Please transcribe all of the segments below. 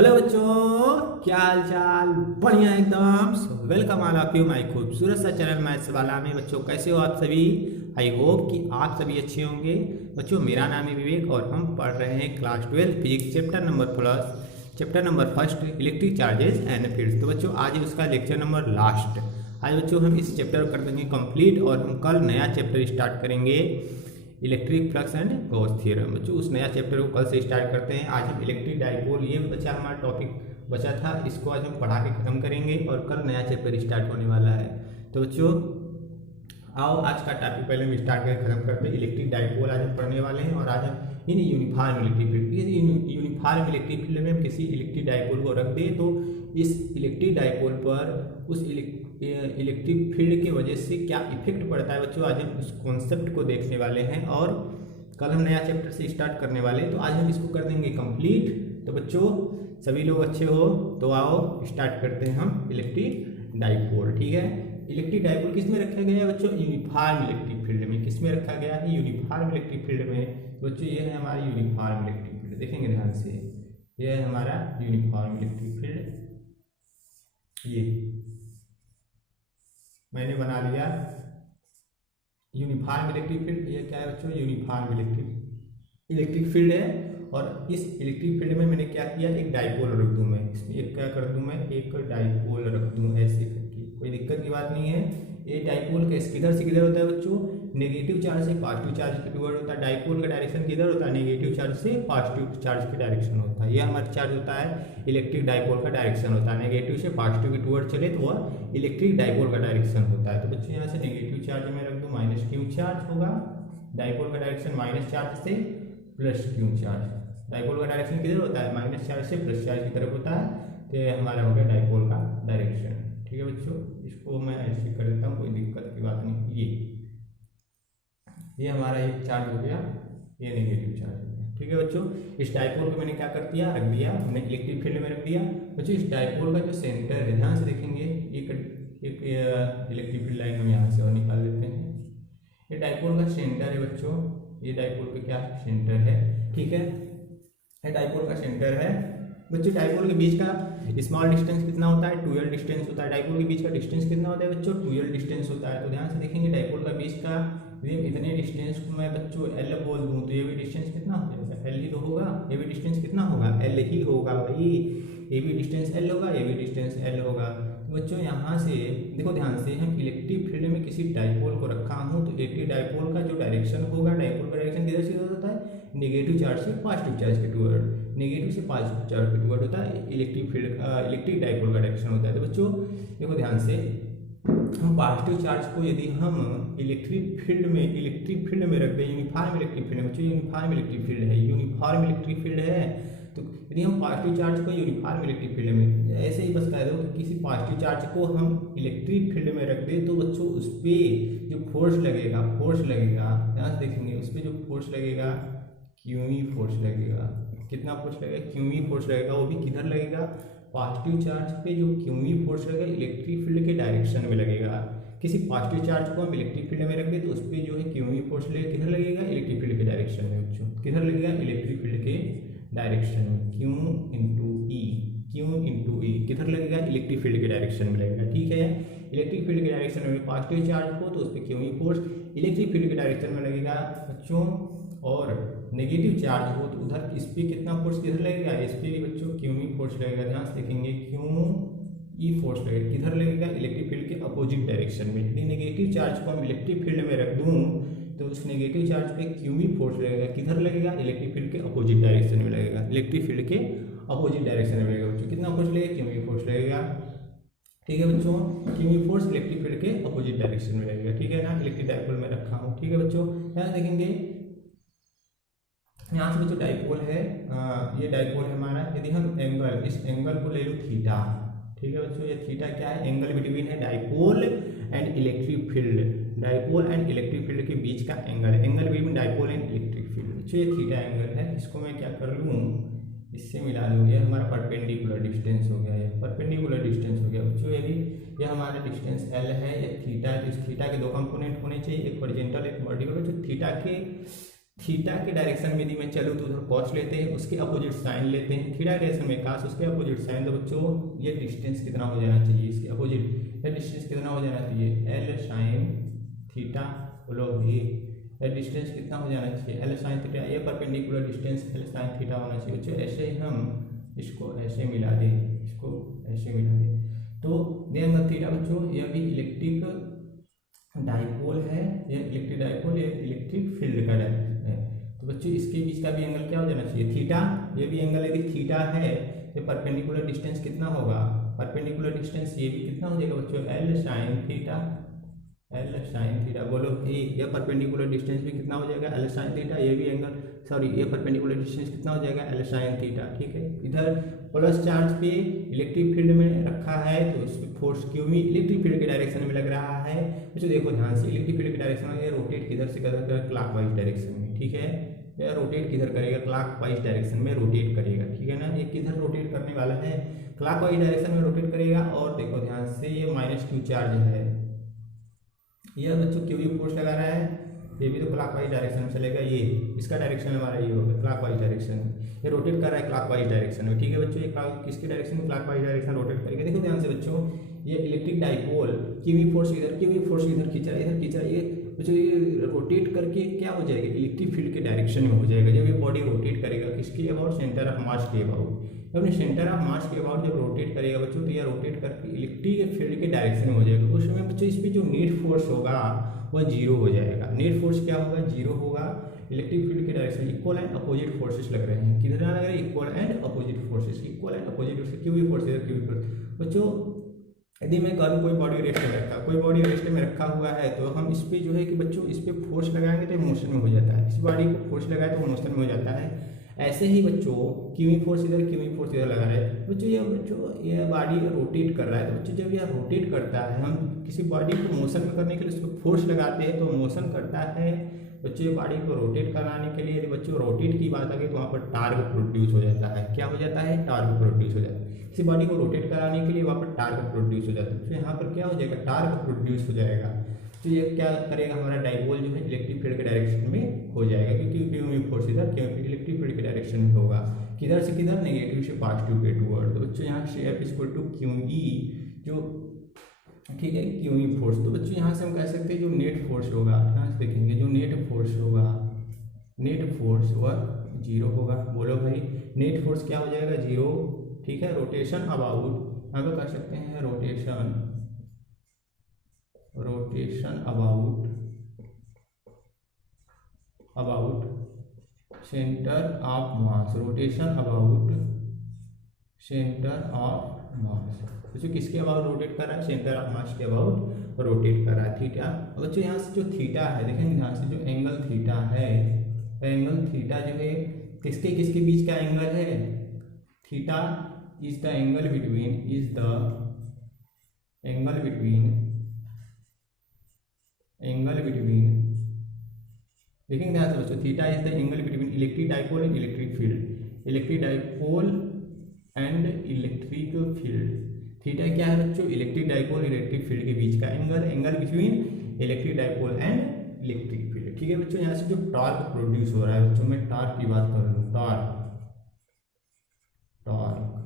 Hello बच्चों, क्या हाल चाल। बढ़िया एकदम। Welcome all of you my खूबसूरत सा चैनल मैथ्स वाला में। बच्चों कैसे हो आप सभी। आई होप कि आप सभी अच्छे होंगे। बच्चों मेरा नाम है विवेक और हम पढ़ रहे हैं class 12 physics chapter number first electric charges and fields. तो बच्चों आज है उसका लेक्चर नंबर लास्ट। आज बच्चों हम इस चैप्टर को कर देंगे कंप्लीट और हम कल नया चैप्टर स्टार्ट करेंगे electric flux and Gauss theorem. बच्चों उस नया चैप्टर को कल से स्टार्ट करते हैं। आज हम इलेक्ट्रिक डाइपोल, ये बचा हमारा टॉपिक बचा था, इसको आज हम पढ़ा के खत्म करेंगे और कल नया चैप्टर स्टार्ट होने वाला है। तो बच्चों आओ आज का टॉपिक पहले हम स्टार्ट करके खत्म करते हैं। इलेक्ट्रिक डाइपोल आज हम पढ़ने वाले हैं और आज हम इन यूनिफॉर्म इलेक्ट्रिक फील्ड, इस यूनिफॉर्म इलेक्ट्रिक फील्ड में हम किसी इलेक्ट्रिक डाइपोल को रख दें तो इस इलेक्ट्रिक डाइपोल पर उस इलेक्ट्रिक फील्ड की वजह से क्या इफेक्ट पड़ता है। बच्चों आज हम उस कॉन्सेप्ट को देखने वाले हैं और कल हम नया चैप्टर से स्टार्ट करने वाले हैं। तो आज हम इसको कर देंगे कंप्लीट। तो बच्चों सभी लोग अच्छे हो तो आओ स्टार्ट करते हैं हम इलेक्ट्रिक डाइपोल। ठीक है, इलेक्ट्रिक डाइपोल किस में रखा गया है बच्चों? यूनिफॉर्म इलेक्ट्रिक फील्ड में। किस में रखा गया है? यूनिफॉर्म इलेक्ट्रिक फील्ड में। बच्चों ये है हमारा यूनिफॉर्म इलेक्ट्रिक फील्ड, देखेंगे ध्यान से। ये है हमारा यूनिफॉर्म इलेक्ट्रिक फील्ड। ये मैंने बना लिया यूनिफॉर्म इलेक्ट्रिक फील्ड। ये क्या है बच्चों? यूनिफॉर्म इलेक्ट्रिक फील्ड है। और इस इलेक्ट्रिक फील्ड में मैंने क्या किया, एक डाइपोल रख दूं मैं इसमें। एक क्या कर दूं मैं, एक डाइपोल रख दूं ऐसे करके, कोई दिक्कत की बात नहीं है। ये डाइपोल किधर से किधर होता है बच्चों? नेगेटिव चार्ज से पॉजिटिव चार्ज की टुवर्ड होता है। डाइपोल का डायरेक्शन किधर होता है? नेगेटिव चार्ज से पॉजिटिव चार्ज की डायरेक्शन होता है। यह हमारा चार्ज होता है इलेक्ट्रिक डाइपोल का डायरेक्शन होता है। नेगेटिव से पॉजिटिव की टुवर्ड चले तो वह इलेक्ट्रिक डाइपोल का डायरेक्शन होता है। तो बच्चों यहाँ से नेगेटिव चार्ज में रख दूँ, माइनस क्यू चार्ज होगा। डाइपोल का डायरेक्शन माइनस चार्ज से प्लस क्यू चार्ज। डाइपोल का डायरेक्शन किधर होता है? माइनस चार्ज से प्लस चार्ज की तरफ होता है। तो ये हमारा हो गया डाइपोल का डायरेक्शन। ठीक है बच्चों, इसको मैं ऐसे कर देता हूँ, कोई दिक्कत की बात नहीं। ये हमारा एक चार्ज हो गया, ये नेगेटिव चार्ज हो गया। ठीक है बच्चों, इस डाइपोल को मैंने क्या कर दिया, रख दिया हमने इलेक्ट्रिक फील्ड में रख दिया। बच्चों इस डाइपोल का जो सेंटर है, ध्यान से देखेंगे, एक इलेक्ट्रिक फील्ड लाइन हम यहाँ से और निकाल लेते हैं। ये डाइपोल का सेंटर है बच्चों, ये डाइपोल का क्या सेंटर है। ठीक है, ये डाइपोल का सेंटर है। बच्चों डाइपोल के बीच का स्मॉल डिस्टेंस कितना होता है? 12 डिस्टेंस होता है। डाइपोल के बीच का डिस्टेंस कितना होता है बच्चों? 12 डिस्टेंस होता है। तो ध्यान से देखेंगे डाइपोल का बीच का इतने डिस्टेंस को मैं बच्चों एल बोल दूं तो ये भी डिस्टेंस कितना हो जाएगा? एल ही तो होगा। ये भी डिस्टेंस कितना होगा? एल ही होगा भाई। ये भी डिस्टेंस एल होगा, ये भी डिस्टेंस एल होगा। तो बच्चों यहाँ से देखो ध्यान से, हम इलेक्ट्रिक फील्ड में किसी डाइपोल को रखा हूँ तो इलेक्ट्रिक डाइपोल का जो डायरेक्शन होगा, डाइपोल का डायरेक्शन किधर से होता है? नेगेटिव चार्ज से पॉजिटिव चार्ज के टुवर्ड। नेगेटिव से पॉजिटिव चार्ज के टुवर्ड होता है इलेक्ट्रिक फील्ड का, इलेक्ट्रिक डाइपोल का डायरेक्शन होता है। तो बच्चों देखो ध्यान से, हम पॉजिटिव चार्ज को यदि हम इलेक्ट्रिक फील्ड में रख दें, यूनिफॉर्म इलेक्ट्रिक फील्ड में, यूनिफॉर्म इलेक्ट्रिक फील्ड है, यूनिफॉर्म इलेक्ट्रिक फील्ड है। तो यदि हम पॉजिटिव चार्ज को यूनिफॉर्म इलेक्ट्रिक फील्ड में, ऐसे ही बस कह दो कि किसी पॉजिटिव चार्ज को हम इलेक्ट्रिक फील्ड में रख दें तो बच्चों उस पर जो फोर्स लगेगा ध्यान से देखेंगे, उस पर जो फोर्स लगेगा क्यूई फोर्स लगेगा। कितना फोर्स लगेगा? क्यूई फोर्स लगेगा। वो भी किधर लगेगा? पॉजिटिव चार्ज पे जो क्यूई फोर्स लगेगा इलेक्ट्रिक फील्ड के डायरेक्शन में लगेगा। किसी पॉजिटिव चार्ज को हम इलेक्ट्रिक फील्ड में रख दें तो उस पर जो है क्यूई फोर्स लगेगा, किधर लगेगा? इलेक्ट्रिक फील्ड के डायरेक्शन में बच्चों। किधर लगेगा? इलेक्ट्रिक फील्ड के डायरेक्शन में। क्यू इंटू ई किधर लगेगा? इलेक्ट्रिक फील्ड के डायरेक्शन में लगेगा। ठीक है, इलेक्ट्रिक फील्ड के डायरेक्शन में पॉजिटिव चार्ज हो तो उस पर क्यूई फोर्स इलेक्ट्रिक फील्ड के डायरेक्शन में लगेगा बच्चों। और नेगेटिव चार्ज हो तो उधर इस पर कितना फोर्स किधर लगेगा? इस पर भी बच्चों क्यूई फोर्स लगेगा। ध्यान से देखेंगे, क्यू ई फोर्स लगेगा, किधर लगेगा? इलेक्ट्रिक फील्ड के अपोजिट डायरेक्शन में। यदि नेगेटिव चार्ज को हम इलेक्ट्रिक फील्ड में रख दूं तो उस नेगेटिव चार्ज पे क्यूई फोर्स लगेगा, किधर लगेगा? इलेक्ट्रिक फील्ड के अपोजिट डायरेक्शन में लगेगा। इलेक्ट्रिक फील्ड के अपोजिट डायरेक्शन में लगेगा बच्चों। कितना फोर्स लगेगा? क्यूई फोर्स लगेगा। ठीक है बच्चों, क्यूई फोर्स इलेक्ट्रिक फील्ड के अपोजिट डायरेक्शन में लगेगा। ठीक है ना, इलेक्ट्रिक डाइपोल में रखा हूँ। ठीक है बच्चों, यहाँ देखेंगे, यहाँ से बच्चों डाइपोल है, ये डाइपोल है हमारा। यदि हम एंगल, इस एंगल को ले लो थीटा। ठीक है बच्चों, ये थीटा क्या है? एंगल बिटवीन है dipole and electric field. Dipole and electric field के बीच का एंगल है, angle between dipole and electric field. बच्चों ये थीटा एंगल है, इसको मैं क्या कर लूँ, इससे मिला लूँ। ये हमारा परपेंडिकुलर डिस्टेंस हो गया, ये परपेंडिकुलर डिस्टेंस हो गया बच्चों। यदि ये हमारा डिस्टेंस एल है, ये थीटा, इस थीटा के दो कंपोनेंट होने चाहिए, एक हॉरिजॉन्टल एक वर्टिकल। जो थीटा के थीटा के डायरेक्शन में यदि मैं चलूँ तो उधर कॉस लेते हैं, उसके अपोजिट साइन लेते हैं। थीटा डायरेक्शन में कास, उसके अपोजिट साइन। तो बच्चों ये डिस्टेंस कितना हो जाना चाहिए, इसके अपोजिट ये डिस्टेंस कितना हो जाना चाहिए, एल साइन थीटा। बोलो भाई ये डिस्टेंस कितना हो जाना चाहिए, एल साइन थीटा। ये perpendicular distance L sine theta होना चाहिए बच्चों। ऐसे ही हम इसको ऐसे मिला दें, इसको ऐसे मिला दें तो ये एंगल थीटा बच्चों, यह भी इलेक्ट्रिक डाइपोल है, ये इलेक्ट्रिक डाइपोल, ये इलेक्ट्रिक फील्ड का डाइपोल है। तो बच्चों इसके बीच का भी एंगल क्या हो जाना चाहिए, थीटा। ये भी एंगल यदि थीटा है, ये परपेंडिकुलर डिस्टेंस कितना होगा, परपेंडिकुलर डिस्टेंस ये भी कितना हो जाएगा बच्चों, L sine theta. L sine theta बोलो ये परपेंडिकुलर डिस्टेंस भी कितना हो जाएगा, एल साइन थीटा। ये भी एंगल सॉरी ये परपेंडिकुलर डिस्टेंस कितना हो जाएगा, एल साइन थीटा। ठीक है, इधर प्लस चार्ज पे इलेक्ट्रिक फील्ड में रखा है तो इस पर फोर्स क्यू भी इलेक्ट्रिक फील्ड के डायरेक्शन में लग रहा है। तो देखो ध्यान से, इलेक्ट्रिक फील्ड के डायरेक्शन में ये रोटेट किधर से किधर करेगा, क्लॉकवाइज डायरेक्शन में। ठीक है, ये रोटेट किधर करेगा, क्लॉकवाइज डायरेक्शन में रोटेट करेगा। ठीक है ना, ये किधर रोटेट करने वाला है, क्लॉकवाइज डायरेक्शन में रोटेट करेगा। और देखो ध्यान से ये माइनस क्यू चार्ज है, यह बच्चों क्यू भी फोर्स लगा रहा है, ये भी तो क्लॉकवाइज डायरेक्शन में चलेगा। ये इसका डायरेक्शन हमारा ये होगा क्लॉकवाइज डायरेक्शन में, ये रोटेट कर रहा है क्लॉकवाइज डायरेक्शन में। ठीक है बच्चों, ये किसके डायरेक्शन में, क्लॉकवाइज डायरेक्शन रोटेट करेगा। देखो ध्यान से बच्चों, ये इलेक्ट्रिक डाइपोल क्यू फोर्स इधर, क्यू फोर्स इधर खींच रहा है, इधर खींच रहा है। ये बच्चों ये रोटेट करके क्या हो जाएगा, इलेक्ट्रिक फील्ड के डायरेक्शन में हो जाएगा। जब ये बॉडी रोटेट करेगा किसके अबाउट, सेंटर ऑफ मास के अबाउट। अपने सेंटर ऑफ मास के अबाउट जब रोटेट करेगा बच्चों, तो यह रोटेट करके इलेक्ट्रिक फील्ड के डायरेक्शन में हो जाएगा। उस समय बच्चों इस पर जो नेट फोर्स होगा वह जीरो हो जाएगा। नेट फोर्स क्या होगा, जीरो होगा। इलेक्ट्रिक फील्ड के direction equal and opposite forces लग रहे हैं, किधर लग रहे हैं, equal and opposite forces, equal and opposite. Q भी फोर्स इधर, क्यू भी फोर्स। बच्चों यदि मैं कहूँ कोई बॉडी रेस्ट में रखा, कोई बॉडी रेस्ट में रखा हुआ है, तो हम इस पे जो है कि बच्चों इस पे फोर्स लगाएंगे तो मोशन में हो जाता है। इस बॉडी को फोर्स लगाए तो मोशन में हो जाता है। ऐसे ही बच्चों क्यू फोर्स इधर, क्यू फोर्स इधर लगा रहे हैं बच्चों, ये बॉडी रोटेट कर रहा है। तो बच्चों जब यह रोटेट करता है, हम किसी बॉडी को मोशन में करने के लिए उस पर फोर्स लगाते हैं तो मोशन करता है। बच्चों ये बॉडी को रोटेट कराने के लिए यदि बच्चों रोटेट की बात आगे तो वहाँ पर टार्क प्रोड्यूस हो जाता है। क्या हो जाता है, टार्क प्रोड्यूस हो जाता है। किसी बॉडी को रोटेट कराने के लिए वहाँ पर टार्क प्रोड्यूस हो जाता है। तो यहाँ पर क्या हो जाएगा, टार्क प्रोड्यूस हो जाएगा। तो ये क्या करेगा, हमारा डाइपोल जो है इलेक्ट्रिक फील्ड के डायरेक्शन में हो जाएगा, क्योंकि क्यू फोर्स इधर, क्योंकि इलेक्ट्रिक फील्ड के डायरेक्शन में होगा। किधर से किधर, नेगेटिव से पॉजिटिव पे टूवर्ड। तो बच्चों यहाँ से F equal to Q E, जो ठीक है क्यू ई फोर्स। तो बच्चों यहाँ से हम कह सकते हैं जो नेट फोर्स होगा, यहाँ से देखेंगे जो नेट फोर्स होगा, नेट फोर्स वह जीरो होगा। बोलो भाई नेट फोर्स क्या हो जाएगा, जीरो। ठीक है, रोटेशन अबाउट, यहाँ पे कर सकते हैं rotation, rotation about, about centre of mass, rotation about centre of mass. बच्चों किसके अबाउट रोटेट कर रहा है, सेंटर ऑफ मास के अबाउट रोटेट कर रहा है। थीटा बच्चों यहाँ से जो थीटा है, देखेंगे ध्यान से, जो एंगल थीटा है, एंगल थीटा जो है किसके किसके बीच का एंगल है, theta is the angle between, is the angle between, angle between, देखेंगे ध्यान से बच्चों, theta is the angle between electric dipole and electric field, electric dipole and electric field. Theta क्या है बच्चों, इलेक्ट्रिक डाइपोल इलेक्ट्रिक फील्ड के बीच का angle, angle between electric dipole and electric field. ठीक है बच्चों, यहाँ से जो टॉर्क प्रोड्यूस हो रहा है बच्चों, मैं टॉर्क की बात कर लूँ, टॉर्क, टॉर्क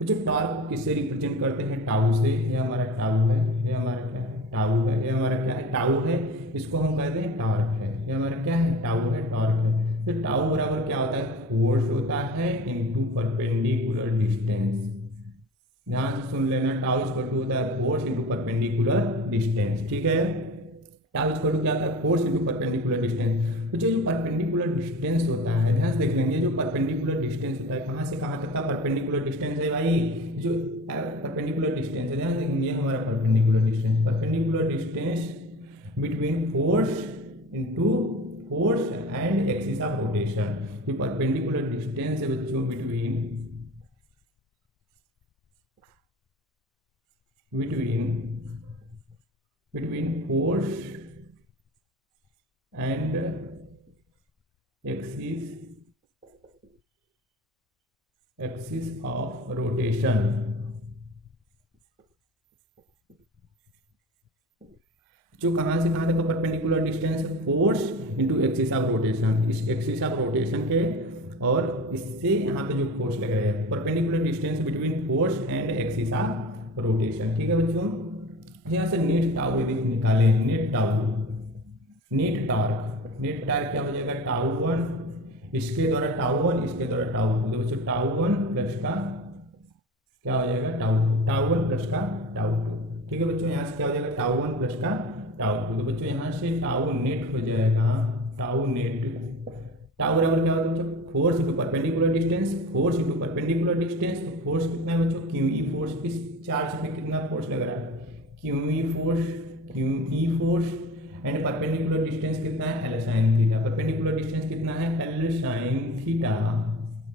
बच्चों, टॉर्क किससे रिप्रेजेंट करते हैं, टाउ से। ये हमारा टाउ है, ये हमारा क्या है, टाउ है, ये हमारा क्या है, टाउ है, इसको हम कहते हैं टॉर्क है। ये हमारा क्या है, टाउ है, टॉर्क है। तो टाउ बराबर क्या होता है, फोर्स होता है इनटू परपेंडिकुलर डिस्टेंस। ध्यान से सुन लेना, टाउ इक्वल टू होता है फोर्स इनटू परपेंडिकुलर डिस्टेंस। ठीक है, टाउ इक्वल टू क्या होता है, फोर्स इनटू परपेंडिकुलर डिस्टेंस। तो जो परपेंडिकुलर डिस्टेंस होता है, ध्यान से देख लेंगे, जो परपेंडिकुलर डिस्टेंस होता है, कहाँ से कहाँ तक का परपेंडिकुलर डिस्टेंस है भाई, जो परपेंडिकुलर डिस्टेंस है, ध्यान देखेंगे हमारा perpendicular distance, perpendicular distance between force into force and axis of rotation. जो परपेंडिकुलर डिस्टेंस है बच्चों between, between force and axis of rotation। जो कहाँ से कहाँ तक का perpendicular distance, force into axis of rotation, इस एक्सिस ऑफ रोटेशन के और इससे यहाँ पे जो फोर्स लग रहा है, perpendicular distance between force and axis of rotation. ठीक है बच्चों, यहाँ से नेट टाउ यदि निकालें, नेट टार्क क्या हो जाएगा, टाउ वन इसके द्वारा टाउ वन, इसके द्वारा टाउ टू, तो बच्चों टाउ वन प्लस का क्या हो जाएगा, टाउ वन प्लस का टाउ टू। ठीक है बच्चों, यहाँ से क्या हो जाएगा, टाउ वन प्लस का टाउ टू, तो बच्चों यहाँ से टाउ नेट हो जाएगा, टाउ बराबर क्या होता है बच्चों, force into perpendicular distance, force into perpendicular distance, तो फोर्स कितना है बच्चों, क्यूई फोर्स, इस चार्ज पे कितना फोर्स लग रहा है, QE force and perpendicular distance कितना है, L sine theta, perpendicular distance कितना है, एल साइन थीटा,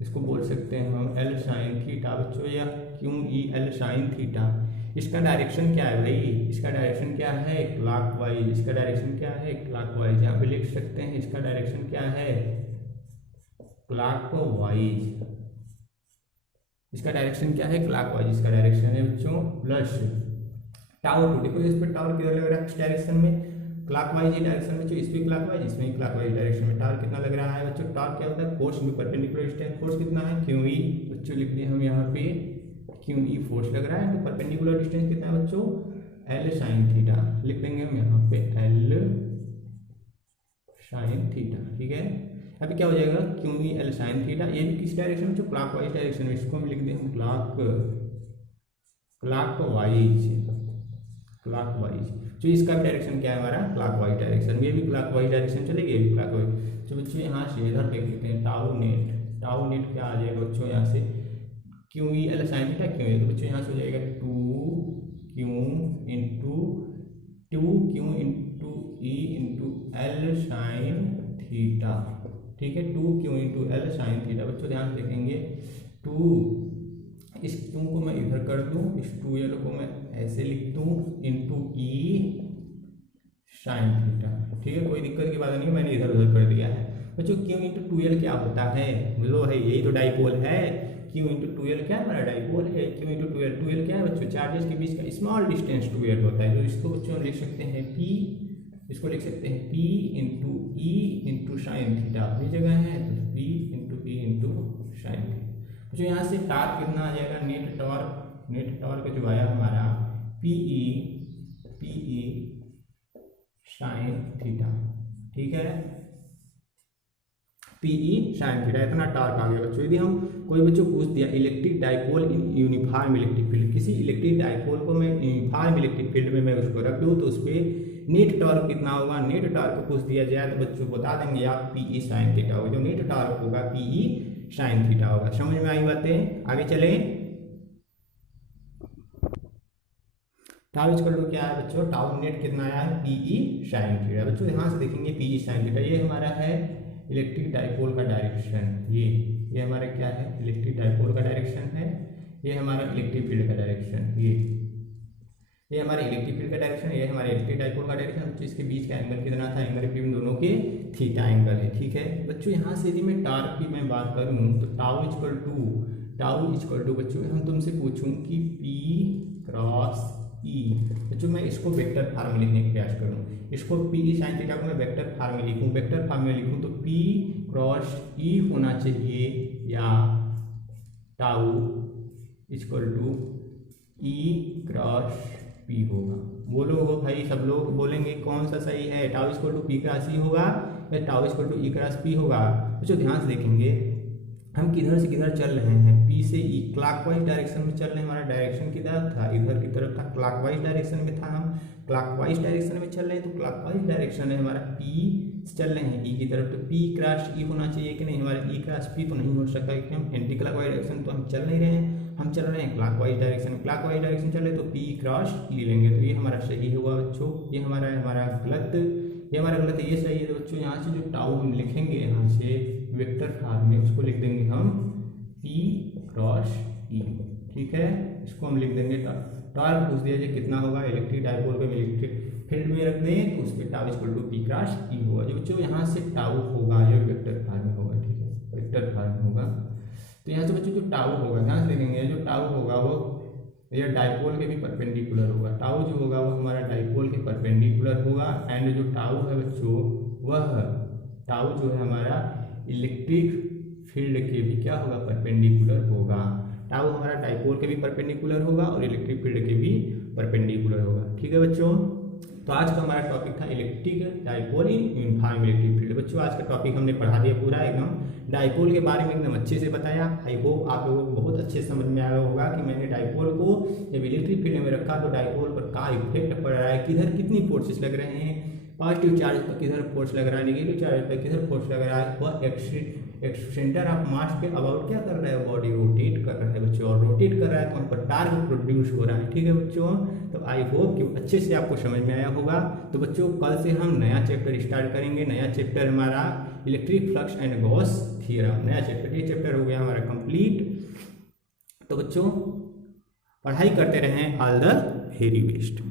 इसको बोल सकते हैं हम एल साइन थीटा बच्चों, या क्यूई एल साइन थीटा। इसका डायरेक्शन क्या है भाई, इसका डायरेक्शन क्या है, क्लॉकवाइज, इसका डायरेक्शन क्या है, क्लॉकवाइज, यहाँ पे लिख सकते हैं इसका डायरेक्शन क्या है, क्लॉकवाइज, इसका डायरेक्शन क्या है, क्लॉकवाइज, इसका डायरेक्शन है बच्चों प्लस टावर टू। देखो इस पर टावर किधर लग रहा है, इस डायरेक्शन में, क्लॉकवाइज डायरेक्शन में, इस पे क्लॉकवाइज, इसमें क्लॉकवाइज डायरेक्शन में, टावर कितना लग रहा है बच्चों, टावर क्या होता है, force into perpendicular distance, force कितना है, क्यूई, बच्चों लिख दिए हम यहाँ पे क्यूई फोर्स लग रहा है, तो परपेंडिकुलर डिस्टेंस कितना है बच्चों, एल साइन थीटा, लिख देंगे हम यहाँ पे एल साइन थीटा। ठीक है, अभी क्या हो जाएगा, क्यूई एल साइन थीटा, ये भी किस डायरेक्शन में, जो क्लॉकवाइज डायरेक्शन में, इसको हम लिख दें हम क्लॉकवाइज, जो इसका भी डायरेक्शन क्या है हमारा, क्लॉकवाइज डायरेक्शन, ये भी क्लॉकवाइज डायरेक्शन चलेगी, ये भी क्लॉकवाइज। तो बच्चों यहाँ से इधर देख लेते हैं, टाउ नेट क्या आ जाएगा बच्चों, यहाँ से Q E L sine theta क्यों है, तो बच्चों यहाँ से हो जाएगा two Q into E into L sine theta. ठीक है, two Q into L sine theta. बच्चों ध्यान से देखेंगे, टू, इस टू को मैं इधर कर दूं, इस टू एल को मैं ऐसे लिख दूं इंटू ई साइन थीटा। ठीक है, कोई दिक्कत की बात नहीं, मैंने इधर उधर कर दिया है। बच्चों क्यू इंटू टू एल क्या होता है, बोलो है, यही तो डाइपोल है, क्यू इंटू टू एल क्या है, हमारा डाइपोल है। क्यू इंटू टू एल क्या है बच्चों, चार्जेस के बीच का स्मॉल डिस्टेंस टू एल होता है, तो इसको बच्चों लिख सकते हैं पी, इसको लिख सकते हैं P into E into sine theta, अपनी जगह है, तो P into E into sine theta. जो यहाँ से टार्क कितना आ जाएगा, नेट टॉर्क जो आया हमारा पीई साइन थीटा। ठीक है, पीई साइन थीटा, इतना टार्क आ गया बच्चों। यदि हम कोई बच्चों पूछ दिया electric dipole in uniform electric field, किसी इलेक्ट्रिक डाइपोल को मैं यूनिफॉर्म इलेक्ट्रिक फील्ड में मैं उसको रख दूँ तो उस पर नेट टॉर्क कितना होगा, नेट टॉर्क पूछ दिया जाए तो बच्चों बता देंगे आप पीई साइन थीटा होगा, जो नेट टॉर्क होगा पीई साइन थीटा होगा। समझ में आई बातें, आगे चले। टाउ इक्वल टू क्या है बच्चों, टाउ नेट कितना आया है, पीई साइन थीटा। बच्चों ध्यान से देखेंगे, पीई साइन थीटा ये हमारा है इलेक्ट्रिक डाइपोल का डायरेक्शन, ये हमारा क्या है, इलेक्ट्रिक डाइपोल का डायरेक्शन है, ये हमारा इलेक्ट्रिक फील्ड का डायरेक्शन, ये हमारे इलेक्ट्रिक फील्ड का डायरेक्शन है, ये हमारे इलेक्ट्रिक डाइपोल का डायरेक्शन। इसके बीच का एंगल कितना था, एंगल बिटवीन दोनों के थीटा एंगल है। ठीक है बच्चों, यहाँ से यदि मैं टार्क की मैं बात करूँ तो टाउ इक्वल टू बच्चों हम तुमसे पूछूं कि पी क्रॉस ई, बच्चों मैं इसको वेक्टर फॉर्म में लिखने का प्रयास करूँ, इसको पी साइन थीटा को मैं वेक्टर फॉर्म में लिखूँ, वेक्टर फॉर्म में लिखूँ तो पी क्रॉस ई होना चाहिए, या tau equal to E cross P होगा। बोलो भाई, सब लोग बोलेंगे कौन सा सही है, tau equal to P cross E होगा या tau equal to E cross P होगा। बच्चों ध्यान से देखेंगे, हम किधर से किधर चल रहे हैं, पी से ई, क्लॉकवाइज डायरेक्शन में चल रहे हैं, हमारा डायरेक्शन किधर था, इधर की तरफ था, क्लॉकवाइज डायरेक्शन में था, हम क्लॉकवाइज डायरेक्शन में चल रहे हैं, तो क्लॉकवाइज डायरेक्शन है हमारा पी चल रहे हैं ई की तरफ, तो पी क्रॉस ई होना चाहिए कि नहीं, हमारा ई क्रॉस पी तो नहीं हो सकता क्योंकि हम एंटी क्लॉकवाइज डायरेक्शन तो हम चल नहीं रहे हैं, हम चल रहे हैं क्लॉकवाइज डायरेक्शन, क्लॉकवाइज डायरेक्शन चल रहे तो पी क्रॉस ई लेंगे, तो ये हमारा सही होगा बच्चों, ये हमारा गलत, ये हमारा गलत है, ये सही है। तो बच्चों यहाँ से जो टाउ हम लिखेंगे, यहाँ से वेक्टर फॉर्म में उसको लिख देंगे हम पी क्रॉस ई। ठीक है, इसको हम लिख देंगे, टॉर्क पूछ दिया जाए कितना होगा, इलेक्ट्रिक डाइपोल को इलेक्ट्रिक फील्ड में रख दें तो उस पर tau equal to P cross E होगा। जो बच्चों यहाँ से टाउ होगा ये वेक्टर फॉर्म में होगा। ठीक है, वेक्टर फॉर्म में होगा, तो यहाँ से बच्चों जो टाउ होगा ध्यान से देखेंगे, जो टाउ होगा वो या डाइपोल के भी परपेंडिकुलर होगा। टाउ जो होगा वो हमारा डाइपोल के परपेंडिकुलर होगा, एंड जो टाउ है बच्चों वह टाउ जो है हमारा इलेक्ट्रिक फील्ड के भी क्या होगा, परपेंडिकुलर होगा। टाउ हमारा डाइपोल के भी परपेंडिकुलर होगा और इलेक्ट्रिक फील्ड के भी परपेंडिकुलर होगा। ठीक है बच्चों, तो आज का हमारा टॉपिक था electric dipole in uniform electric field. बच्चों आज का टॉपिक हमने पढ़ा दिया पूरा एकदम, डाइपोल के बारे में एकदम अच्छे से बताया। आई होप आप लोगों को बहुत अच्छे समझ में आया होगा कि मैंने डाइपोल को जब इलेक्ट्रिक फील्ड में रखा तो डाइपोल पर क्या इफेक्ट पड़ रहा है, किधर कितनी फोर्सेस लग रहे हैं, पॉजिटिव चार्ज पर किधर फोर्स लग रहा है, नेगेटिव चार्ज पर किधर फोर्स लग रहा है, वह सेंटर ऑफ मास के अबाउट क्या कर रहा है, बॉडी रोटेट कर रहा है बच्चों, और रोटेट कर रहा है तो उन पर टार्क प्रोड्यूस हो रहा है। ठीक है बच्चों, तो आई होप कि अच्छे से आपको समझ में आया होगा। तो बच्चों कल से हम नया चैप्टर स्टार्ट करेंगे। नया चैप्टर हमारा electric flux and Gauss theorem, नया चैप्टर, ये चैप्टर हो गया हमारा कंप्लीट। तो बच्चों पढ़ाई करते रहें। All the very best.